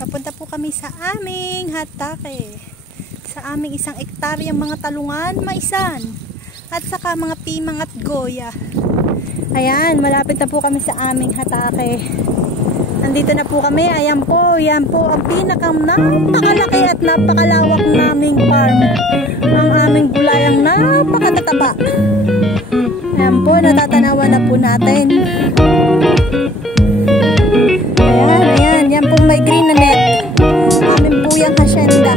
Papunta po kami sa aming hatake. Sa aming 1 ektaryang mga talungan, maisan. At saka mga pimang at goya. Ayan, malapit na po kami sa aming hatake. Nandito na po kami. Ayan po, yan po ang pinakang napakalaki at napakalawak naming farm. Ang aming gulayang napakatataba. Ayan po, natatanawan na po natin. Ayan, ayan. Yan po may green na net. Amin po yung hasyenda.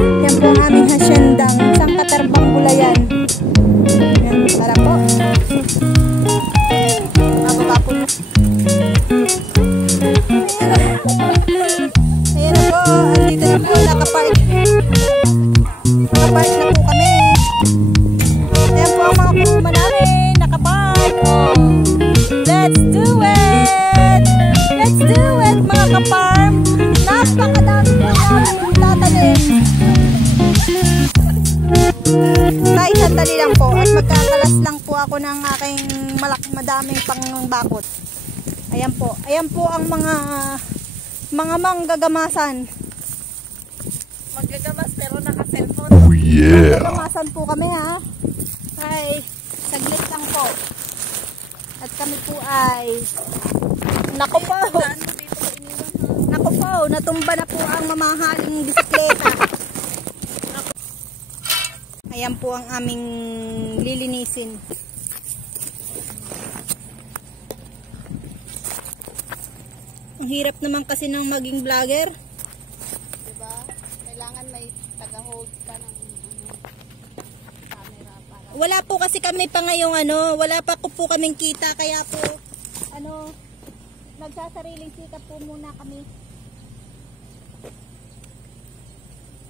Yan po ang aming hasyendang sangkatarbang gulayan. Ayan, tara po. Mababa po na. Ayan na po. Andito na po. Nakapark. Nakapark na po kami. Ayan po ang mga puma namin. Nakapark. Oh. Let's do it! Let's do it mga ka-farm! Napakadami po namin tatanim. Kahit sandali lang po at magkakalas lang po ako ng aking madaming pangbakot. Ayan po. Ayan po ang mga manggagamasan. Maggagamas pero naka-cellphone. Oh yeah! Manggagamasan po kami ha. Ay, saglit lang po. At kami po ay naku po. Naku po, natumba na po ang mamahaling bisikleta. Ayan po ang aming lilinisin. Ang hirap naman kasi ng maging vlogger. Diba? Kailangan may taga-hold ka ng camera para. Wala po kasi kami pa ngayong wala pa po kaming kita kaya po nagsasariling sikap po muna kami.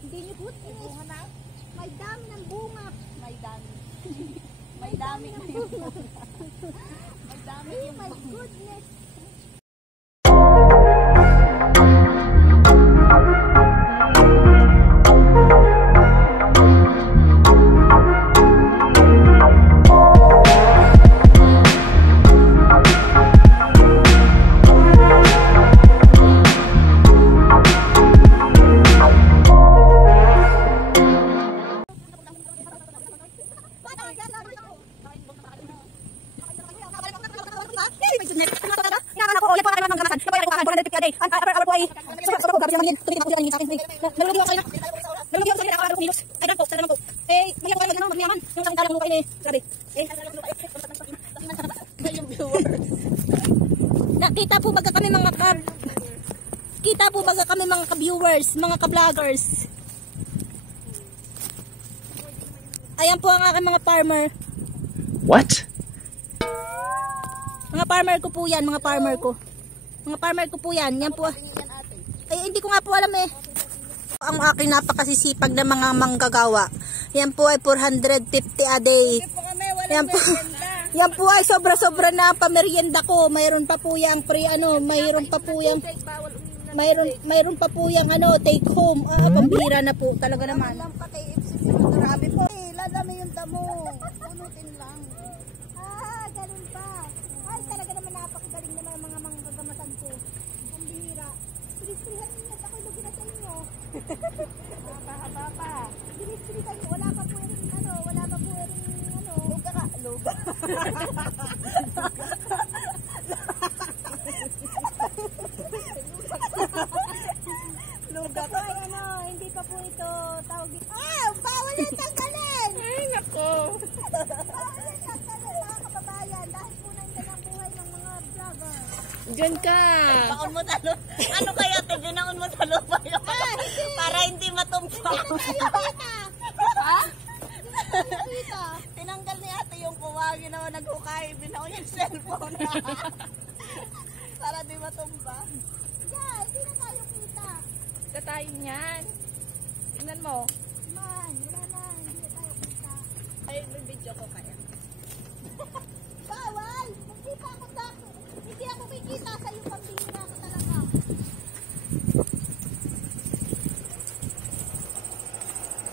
Hindi niyo po may dami ng bunga. May dami. May dami ng bunga. May dami yung My goodness. Kita po baga kami mga ka-viewers, mga ka-vloggers. Ayan po ang aking mga farmer. What? Mga farmer ko po yan, mga farmer ko. Mga farmer ko po yan. Yan po. Ay, hindi ko nga po alam eh. Ang aking napakasisipag na mga manggagawa. Yan po ay 450 a day. Yan po. Yan po ay sobra-sobra na pamerienda ko. Mayroon pa po yang mayroon pa po yang mayroon pa po yang take home. Pambira na po talaga naman. Grabe po. Ladami yung damo. Punutin lang. Ganun pa. Ay, talaga naman napakagaling naman mga manggagamasan ko. Pambira. Bilis-bilisan niyo at ako'y lugi na sa inyo. Haba-haba pa. Bilis-bilisan niyo. Wala pa po rin wala pa po rin Luga. Luga pa. Hindi pa po ito tawag dito. Bawal yung tanggalin! Ay, nako. Bawal yung tanggalin mga kababayan. Dahil po nandiyan ang buhay ng mga vlogger. Diyan ka. Baon mo talo. Ano kaya binaon mo talo pa yun? Para hindi matumpa. Ha? Tinanggal ni ate yung kuwagi na naghukay. Binaon yung cellphone. Para di matumba. Yeah, hindi na tayo kita. Tayo niyan. Tingnan mo. Wala na. Hindi na tayo kita. Ay, may video ko kaya. Bawal! Hindi pa ako dako. Hindi ako kikita sa iyo pambira ko talaga.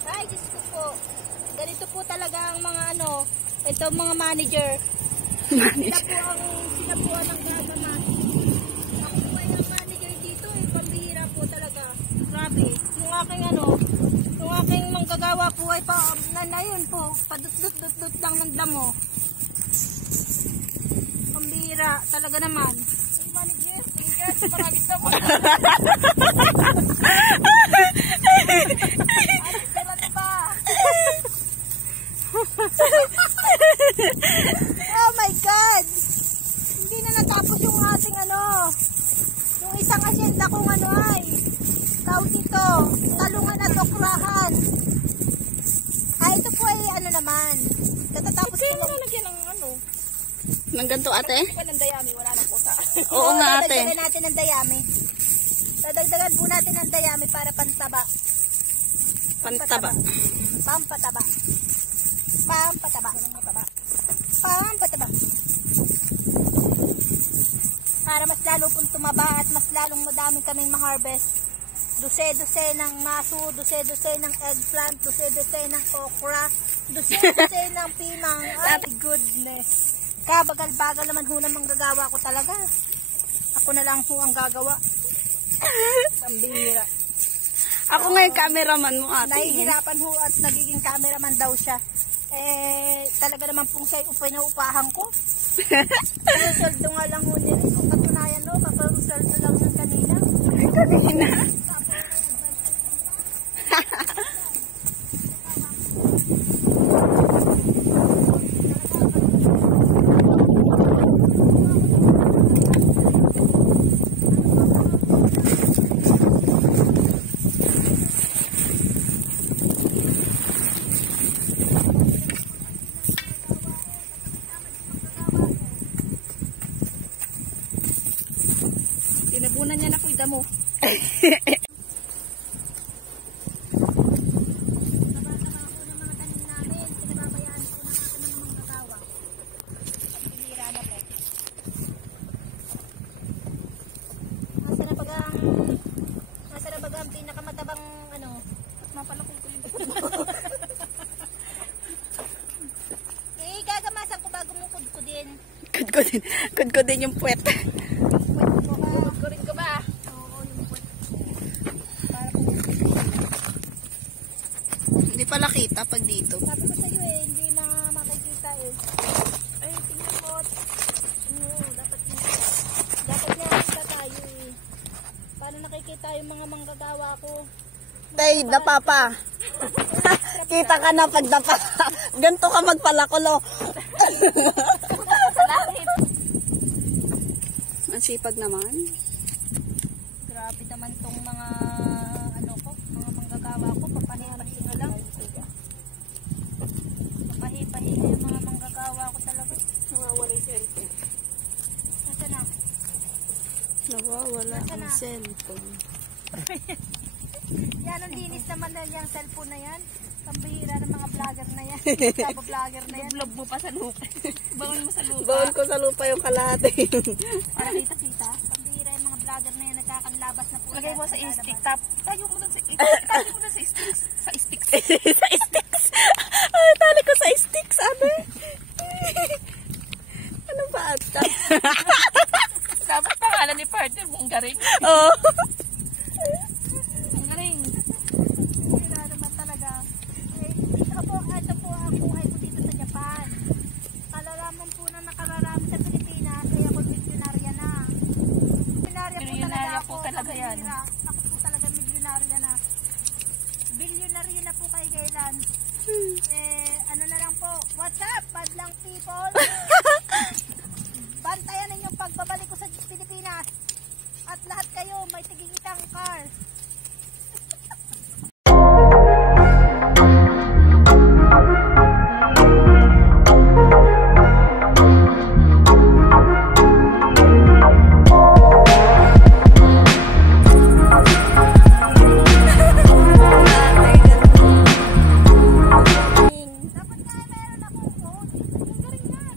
Ay, Diyos ko po. Ganito po talaga ang mga ito mga manager. Sila po ang sinapuan ng gagamas. Ako po ay ang manager dito. Pambihira po talaga. Grabe. Yung aking yung aking manggagawa po ay na yun po. Padut-dut-dut lang ng damo. Pambira. Talaga naman. Ay, manager. Maraming damo. Oh my God! Hindi na natapos yung ating yung isang asyenda kong ay tawag dito, talungan at okrahan. Ito po ay naman. Katatapos ko lang. Lagyan ng Nang ganito ate? ng dayami, wala na po sa. Oo nga ate. Dadagdagan natin ng dayami. Dadagdagan po natin ng dayami para pantaba. Pantaba. Pampataba. Pampataba. Pampataba. Para mas lalo pong tumaba at mas lalong madaming kaming ma-harvest. Duse-duse ng masu, duse-duse ng eggplant, duse-duse ng okra, duse-duse ng pinang. Ay, goodness. Kabagal-bagal naman ho namang gagawa ko talaga. Ako na lang ho ang gagawa. Pambihira. Ako ngayon cameraman mo ate. Nahihirapan ho at nagiging cameraman daw siya. Talaga naman pong siya pinaupahan ko. Sweldo nga lang ho nila. Kung katunayan sweldo lang ng kanina. Kanina? Tinabunan niya na ko damo. Nasa na baga ang pinakamatabang mapalakol ko yung gagamasan ko bago mo kudkudin. Kudkudin yung puwet. Kudkudin ka ba? Oo, yung puwet. Hindi pala kita pag dito. Sabi ko sa'yo hindi na makikita Ay, tingnan mo. Dapat nakikita tayo Paano nakikita yung mga manggagawa ko? Tay, dapa pa. Kita ka na pag dapa. Ganto ka magpalakulo. Ang sipag naman. Grabe naman tong mga mga manggagawa ko. Papahi-pahi na lang. Papahi-pahi na yung mga manggagawa ko talaga. Nawawala yung cellphone. Nasaan na? Nawawala ang cellphone. Yan ang linis naman na yung cellphone na yan. Pambihira ng mga vlogger na yan. Vlogger na yan. Vlog mo pa sa lupa. Baon mo sa lupa. Baon ko sa lupa yung kalahati. Para kita-kita. Pambihira yung mga vlogger na yan. Nagkakanlabas na po. Lagay mo sa stick. Tayo mo dun sa sticks. Sa sticks. Sa sticks. Ay, tali ko sa sticks, sabi. Ano ba ata? Dapat pangalan ni partner mong garing. Oo. Ang galing. Pambihira naman talaga. Ito po ang buhay ko dito sa Japan. Kalalaman po na nakararami sa Pilipinas. Kaya ako milyonarya na. Milyonarya po talaga yan. Ako po talaga milyonarya na. Bilyonarya na po kayo kailan. Ano na lang po. What's up, badlang people? Bantayan ninyong pagbabalik ko sa Pilipinas. At lahat kayo may tiging-itang car.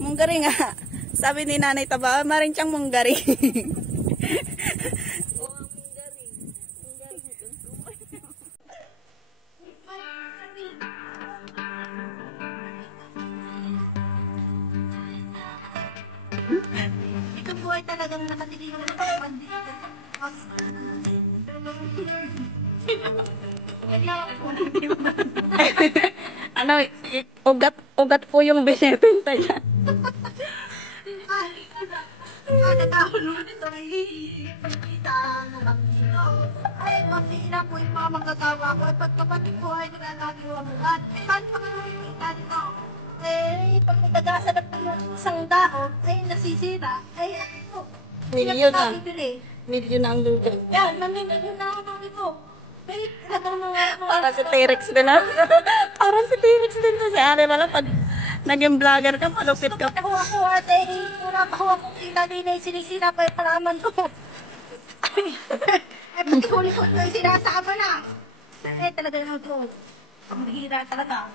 Munggari nga. Sabi ni Nanay Taba, maring siyang munggari. Ito po ay talagang nakatiling na nakapandi. Ano, ugat po yung binibenta niya. Nagkahulog nito ay mapila po yung mga magagawa ko at pagkapatid ko ay nagagawa mo at paano makakita nito? Pag nagdagasan at isang dao ay nasisira ay Milyon na. nakakibili. Milyon na ang luto. Yan, namimilyon na ako ng ito. Ay, talagang mga Para si T-Rex din na. Parang si T-Rex din to. Si Ari wala pag naging vlogger ka, malupit ka. ako ate, wala pa ako sinalina sinisira pa yung palaman ko. Ay, pati huli ko ito, sinasama na. Talaga naman ito. Ang hira talaga.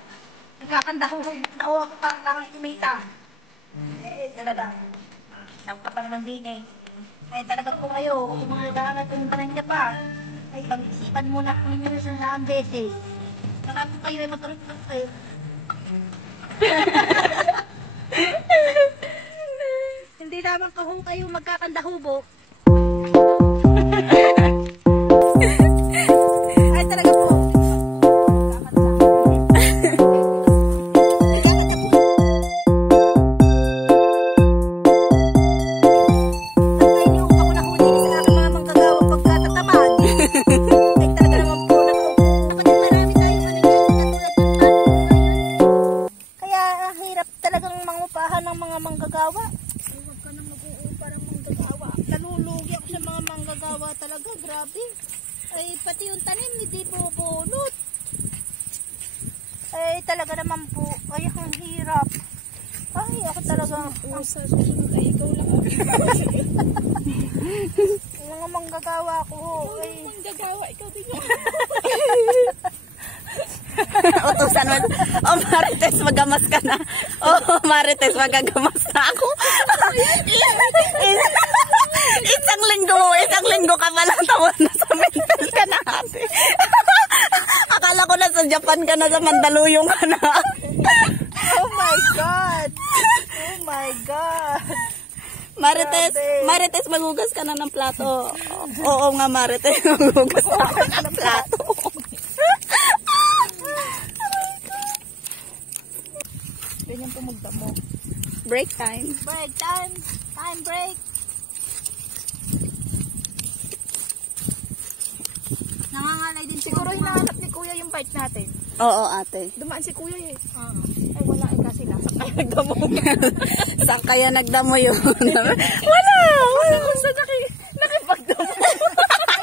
Nagkakanda ko ako parang nakakimita. Talaga. Ang kapal ng din talaga po kayo, kung mga dahangat yung tanang niya pa, ay pag-isipan muna kung ninyo sa laang beses. Baka po kayo ay matulog kayo. Hindi naman kahong kayo magkakandahubo. Ay talaga po. Manggagawa. Huwag ka na mag-uupa ng manggagawa. Nanulugi ako sa mga manggagawa talaga. Grabe. Ay, pati yung tanim, hindi bubunot. Ay, talaga naman po. Ay, ang hirap. Ay, ako talaga. Sa susunod ay ikaw lang. Yung mga manggagawa ko. Ay, manggagawa, ikaw din yan. Utusan mo. Oh, Marites, magamas ka na. Oh, Marites, magagamas na ako. isang linggo ka pala tawon na sa mental ka na ate. Akala ko nasa Japan ka na, sa Mandaluyong ka na. Oh my God. Oh my God. Marites, maghugas ka na ng plato. Oo nga, Marites, maghugas ka na ng plato. Ganyan po magdamo. Break time. Break time. Time break. Nangangalay din siguro hinahanap ni Kuya yung bike natin. Oo, ate. Dumaan si Kuya eh. Ay wala eh kasi nasa kaya nagdamo. Saan kaya nagdamo yun? Wala kung saan nakipagdamo.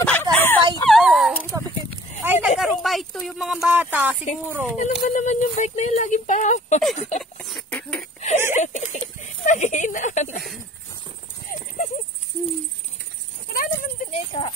Nagkarubayto. Ay nagkarubayto yung mga bata siguro. Ano ba naman yung bike na yun? Laging pahawak. Nagiinaan. Wala naman din Eka.